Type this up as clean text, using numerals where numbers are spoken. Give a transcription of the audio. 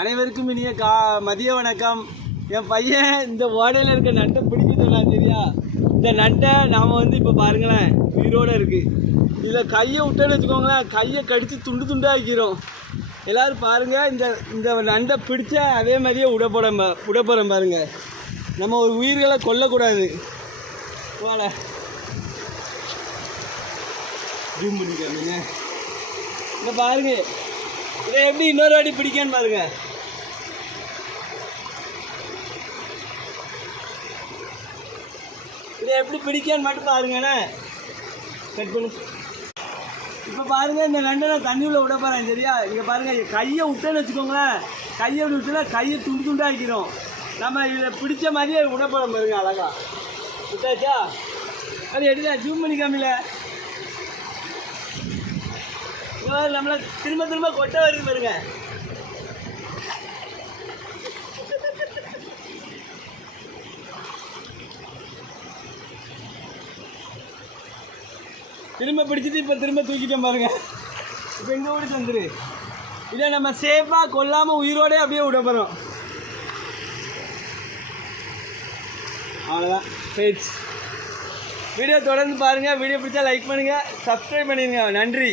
அனைவருக்கும் இனிய மதிய வணக்கம். என் பையன் இந்த ஓடையில் இருக்க நட்டை பிடிக்க சொன்னான். சரியா, இந்த நட்டை நாம் இப்போ பாருங்களேன் உயிரோடு இருக்குது. இதில் கையை விட்டேன்னு வச்சுக்கோங்களேன், கையை கடித்து துண்டு துண்டாக்கிடும். எல்லோரும் பாருங்கள், இந்த நண்டை பிடிச்ச அதே மாதிரியே விடப்போகிறோம் பாருங்கள். நம்ம ஒரு உயிர்களை கொல்லக்கூடாது. போல ஜூம் பண்ணிக்காமீங்க. இந்த பாருங்க, இதை எப்படி இன்னொரு வாட்டி பிடிக்கன்னு பாருங்க. இதை எப்படி பிடிக்கன்னு மட்டும் பாருங்கண்ணே. கட் பண்ணு. இப்போ பாருங்கள், இந்த நண்டை நான் தண்ணியுள்ள விட போகிறேன். சரியா, இங்கே பாருங்கள், கையை விட்டேன்னு வச்சுக்கோங்களேன், கையை விட்டுனா கையை துண்டு துண்டாக்கிடும். நம்ம இதில் பிடிச்ச மாதிரியே விட போகிறோம் பாருங்க. அழகா விட்டாச்சா? அது எடுத்தா ஜூம் பண்ணி காமில. நம்மளை திரும்ப திரும்ப கொட்டை வருது பாருங்க. திரும்ப பிடிச்சிட்டு இப்போ திரும்ப தூக்கிட்டோம் பாருங்க. இப்போ எங்கே ஓடி தந்துரு. இதை நம்ம சேஃபாக கொல்லாமல் உயிரோடே அப்படியே விட போகிறோம். அவ்வளோதான். சரி, வீடியோ தொடர்ந்து பாருங்கள். வீடியோ பிடிச்சா லைக் பண்ணுங்கள், சப்ஸ்கிரைப் பண்ணிடுங்க. நன்றி.